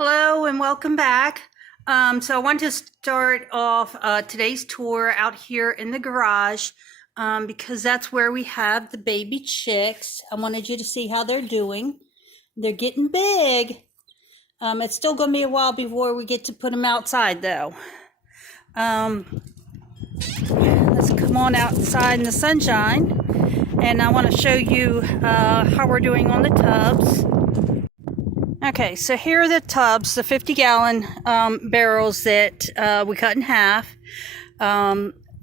Hello and welcome back. So I want to start off today's tour out here in the garage because that's where we have the baby chicks. I wanted you to see how they're doing. They're getting big. It's still going to be a while before we get to put them outside though. Let's come on outside in the sunshine and I want to show you how we're doing on the tubs. Okay, so here are the tubs, the 50-gallon barrels that we cut in half.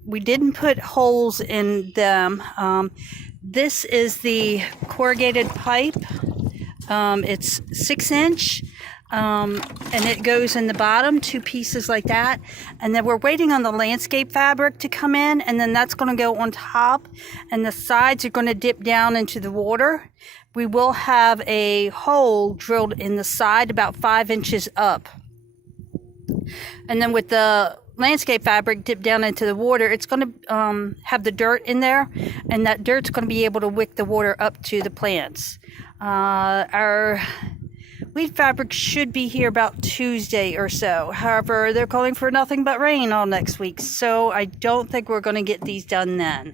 We didn't put holes in them. This is the corrugated pipe. It's 6-inch, and it goes in the bottom, 2 pieces like that. And then we're waiting on the landscape fabric to come in, and then that's going to go on top, and the sides are going to dip down into the water. We will have a hole drilled in the side about 5 inches up. And then with the landscape fabric dipped down into the water, it's going to have the dirt in there, and that dirt's going to be able to wick the water up to the plants. Our weed fabric should be here about Tuesday or so. However, they're calling for nothing but rain all next week, so I don't think we're going to get these done then.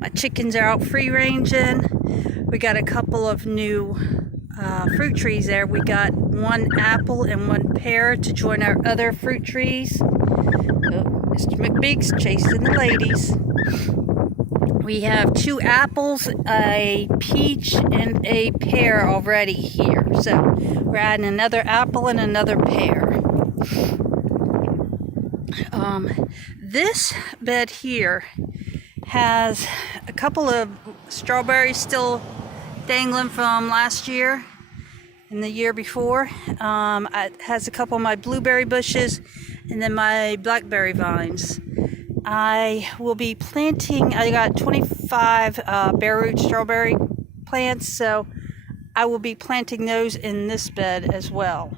My chickens are out free ranging. We got a couple of new fruit trees there. We got 1 apple and 1 pear to join our other fruit trees. Oh, Mr. McBig's chasing the ladies. We have 2 apples, a peach, and a pear already here. So we're adding another apple and another pear. This bed here has a couple of strawberries still dangling from last year and the year before. It has a couple of my blueberry bushes and then my blackberry vines. I will be planting, I got 25 bare root strawberry plants, so I will be planting those in this bed as well.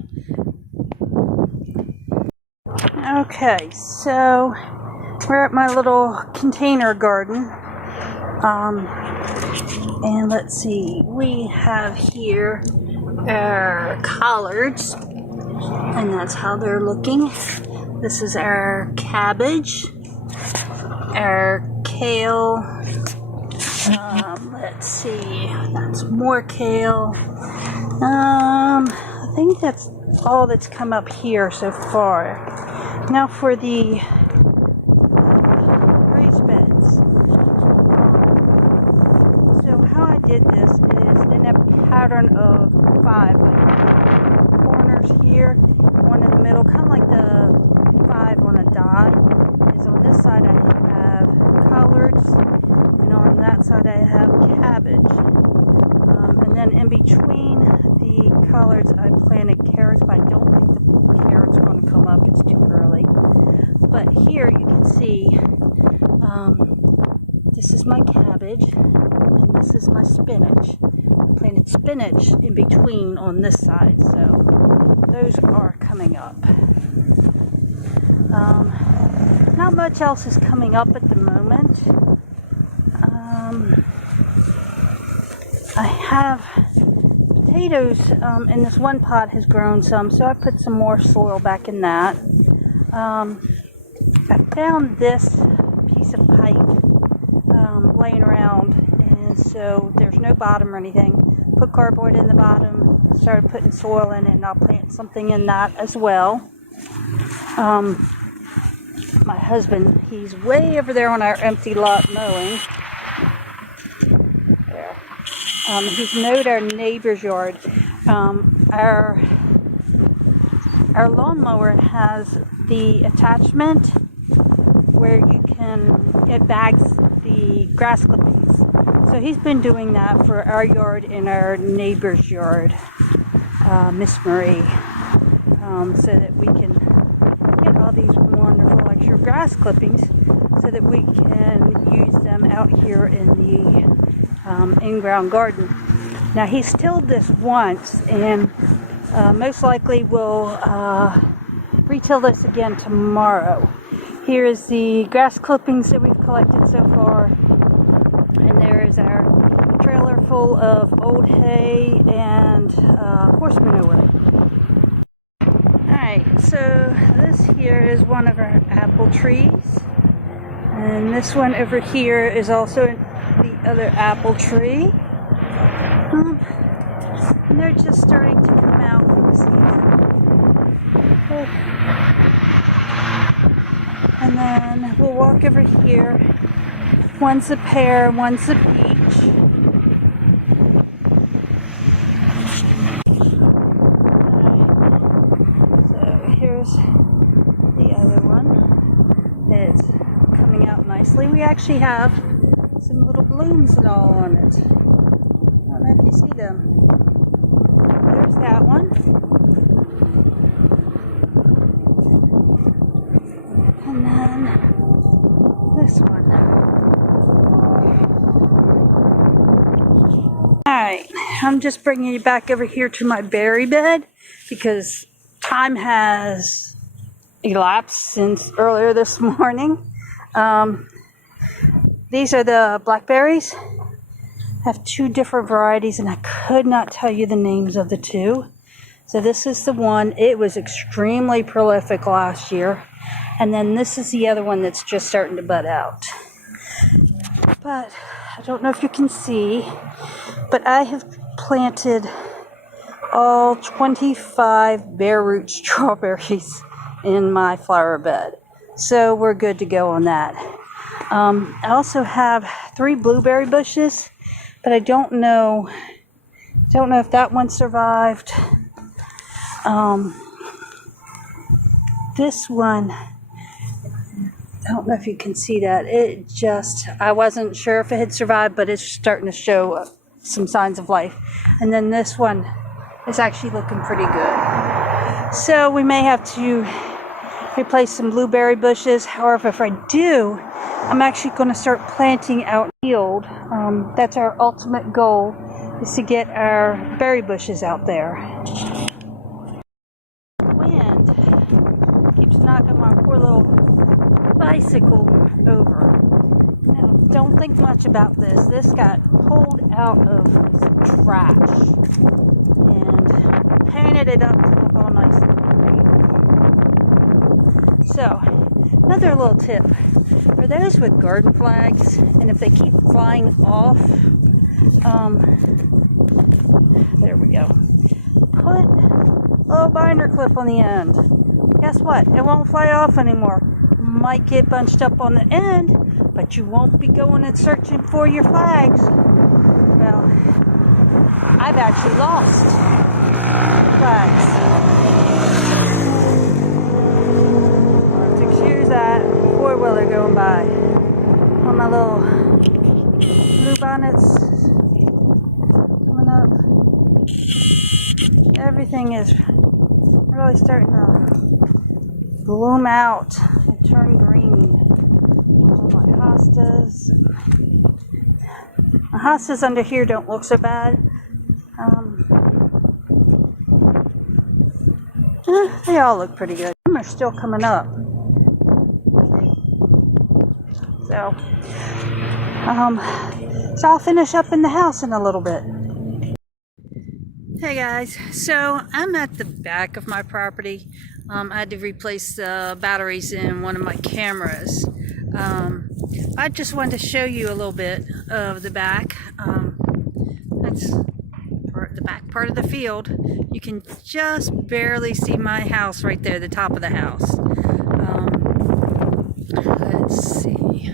Okay, so we're at my little container garden. And let's see, we have here our collards, and that's how they're looking. This is our cabbage, our kale. Let's see, that's more kale. I think that's all that's come up here so far. Now for the raised beds. So how I did this is in a pattern of 5, like corners here, 1 in the middle, kind of like the 5 on a die. Is on this side I have collards, and on that side I have cabbage. And then in between the collards I planted carrots, but I don't think the carrots are going to come up, it's too early. But here you can see this is my cabbage and this is my spinach. I planted spinach in between on this side, so those are coming up. Not much else is coming up at the moment. I have potatoes in this one pot has grown some, so I put some more soil back in that. I found this piece of pipe laying around, and so there's no bottom or anything. Put cardboard in the bottom, started putting soil in it, and I'll plant something in that as well. My husband, he's way over there on our empty lot mowing. There. He's mowed our neighbor's yard. Our lawnmower has the attachment where you can, it bags the grass clippings. So he's been doing that for our yard and our neighbor's yard, Miss Marie, so that we can get all these wonderful extra grass clippings so that we can use them out here in the in-ground garden. Now he's tilled this once, and most likely we'll retill this again tomorrow. Here is the grass clippings that we've collected so far, and there is our trailer full of old hay and horse manure. Alright, so this here is one of our apple trees. And this one over here is also the other apple tree. And they're just starting to come out for the season. And then we'll walk over here. One's a pear, one's a peach. Alright, so here's the other one. It's coming out nicely. We actually have some little blooms and all on it. I don't know if you see them. There's that one. And then this one. Alright, I'm just bringing you back over here to my berry bed because time has elapsed since earlier this morning. These are the blackberries. I have two different varieties and I could not tell you the names of the two. So this is the one, it was extremely prolific last year. And then this is the other one that's just starting to bud out. But I don't know if you can see, but I have planted all 25 bare root strawberries in my flower bed. So we're good to go on that. I also have 3 blueberry bushes, but I don't know if that one survived. This one, I don't know if you can see that. I wasn't sure if it had survived, but it's starting to show some signs of life. And then this one is actually looking pretty good. So we may have to replace some blueberry bushes. However, if I do, I'm actually going to start planting out in the field. That's our ultimate goal, is to get our berry bushes out there. The wind keeps knocking my poor little bicycle over. Now, don't think much about this. This got pulled out of some trash and painted it up to look all nice and pretty. So, another little tip. For those with garden flags, and if they keep flying off, there we go. Put a little binder clip on the end. Guess what? It won't fly off anymore. Might get bunched up on the end, but you won't be going and searching for your flags. Well, I've actually lost flags. Excuse that 4-wheeler going by. On my little blue bonnets coming up. Everything is really starting to bloom out and turn green. All my hostas. My hostas under here don't look so bad. They all look pretty good. Some are still coming up. So I'll finish up in the house in a little bit. Hey guys, so I'm at the back of my property. I had to replace the batteries in one of my cameras. I just wanted to show you a little bit of the back. That's the back part of the field. You can just barely see my house right there, the top of the house. Let's see.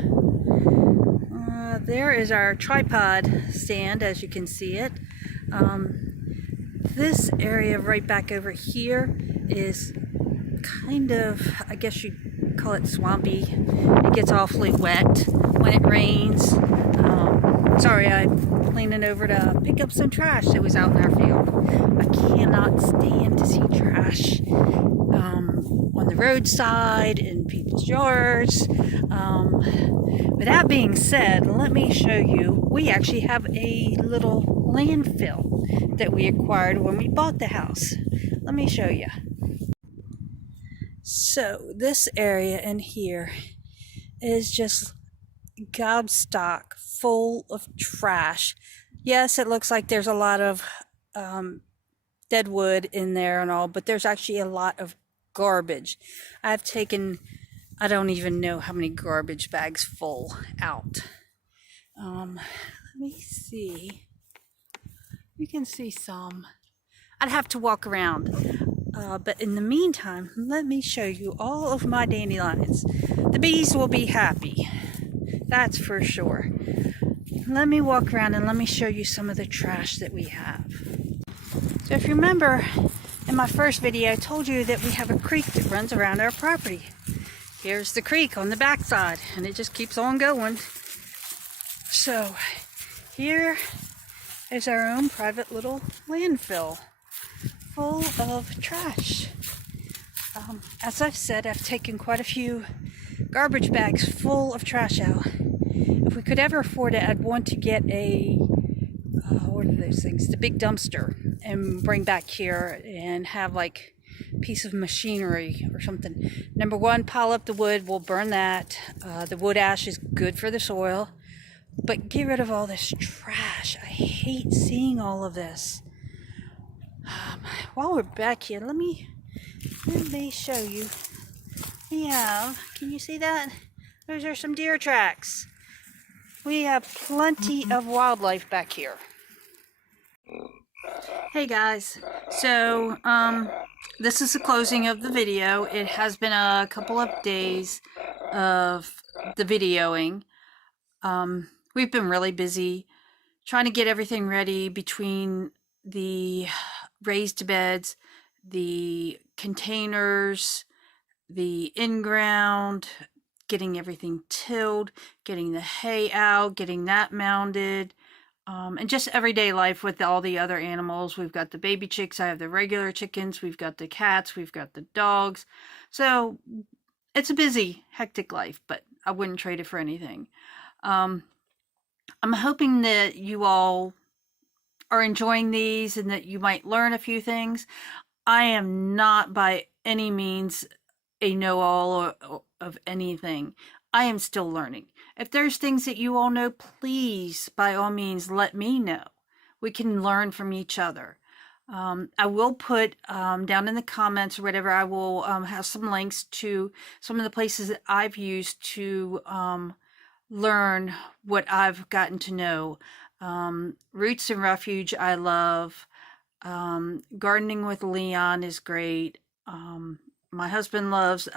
There is our tripod stand, as you can see it. This area right back over here is kind of, I guess you'd call it swampy. It gets awfully wet when it rains. Sorry, I'm leaning over to pick up some trash that was out in our field. I cannot stand to see trash on the roadside, in people's yards. With that being said, let me show you, we actually have a little landfill that we acquired when we bought the house. Let me show you. So this area in here is just gobstock full of trash. Yes, it looks like there's a lot of dead wood in there and all, but there's actually a lot of garbage. I've taken, I don't even know how many garbage bags full out. Let me see. You can see some. I'd have to walk around. But in the meantime, let me show you all of my dandelions. The bees will be happy. That's for sure. Let me walk around and let me show you some of the trash that we have. So if you remember, in my first video, I told you that we have a creek that runs around our property. Here's the creek on the backside, and it just keeps on going. So here is our own private little landfill full of trash. As I've said, I've taken quite a few garbage bags full of trash out. If we could ever afford it, I'd want to get a, what are those things? The big dumpster, and bring back here and have like a piece of machinery or something. Number one, pile up the wood, we'll burn that. The wood ash is good for the soil, but get rid of all this trash. I hate seeing all of this. While we're back here, let me show you. We have, can you see that? Those are some deer tracks. We have plenty of wildlife back here. Hey guys, so this is the closing of the video. It has been a couple of days of the videoing. We've been really busy trying to get everything ready between the raised beds, the containers, the in-ground, getting everything tilled, getting the hay out, getting that mounded, and just everyday life with all the other animals. We've got the baby chicks, I have the regular chickens, we've got the cats, we've got the dogs. So it's a busy, hectic life, but I wouldn't trade it for anything. I'm hoping that you all are enjoying these and that you might learn a few things. I am not by any means a know-all of anything. I am still learning. If there's things that you all know, please, by all means, let me know. We can learn from each other. I will put down in the comments or whatever, I will have some links to some of the places that I've used to learn what I've gotten to know. Roots and Refuge, I love. Gardening with Leon is great. My husband loves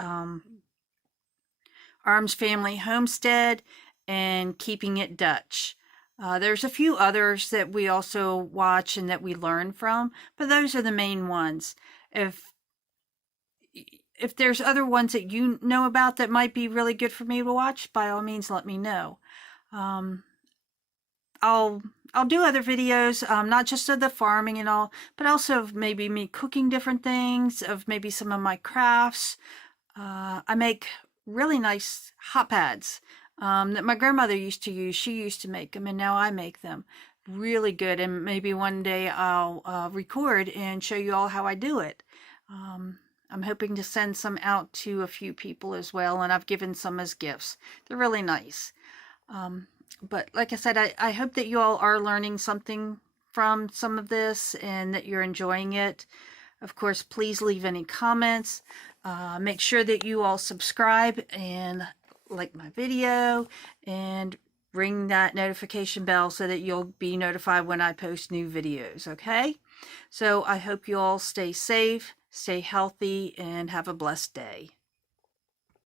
Arms Family Homestead and Keeping It Dutch. There's a few others that we also watch and that we learn from, but those are the main ones. If there's other ones that you know about that might be really good for me to watch, by all means let me know. I'll do other videos, not just of the farming and all, but also of maybe me cooking different things, of maybe some of my crafts. I make really nice hot pads that my grandmother used to use. She used to make them, and now I make them. Really good, and maybe one day I'll record and show you all how I do it. I'm hoping to send some out to a few people as well, and I've given some as gifts. They're really nice. But like I said, I hope that you all are learning something from some of this and that you're enjoying it. Of course, please leave any comments. Make sure that you all subscribe and like my video and ring that notification bell so that you'll be notified when I post new videos, okay? So I hope you all stay safe, stay healthy, and have a blessed day.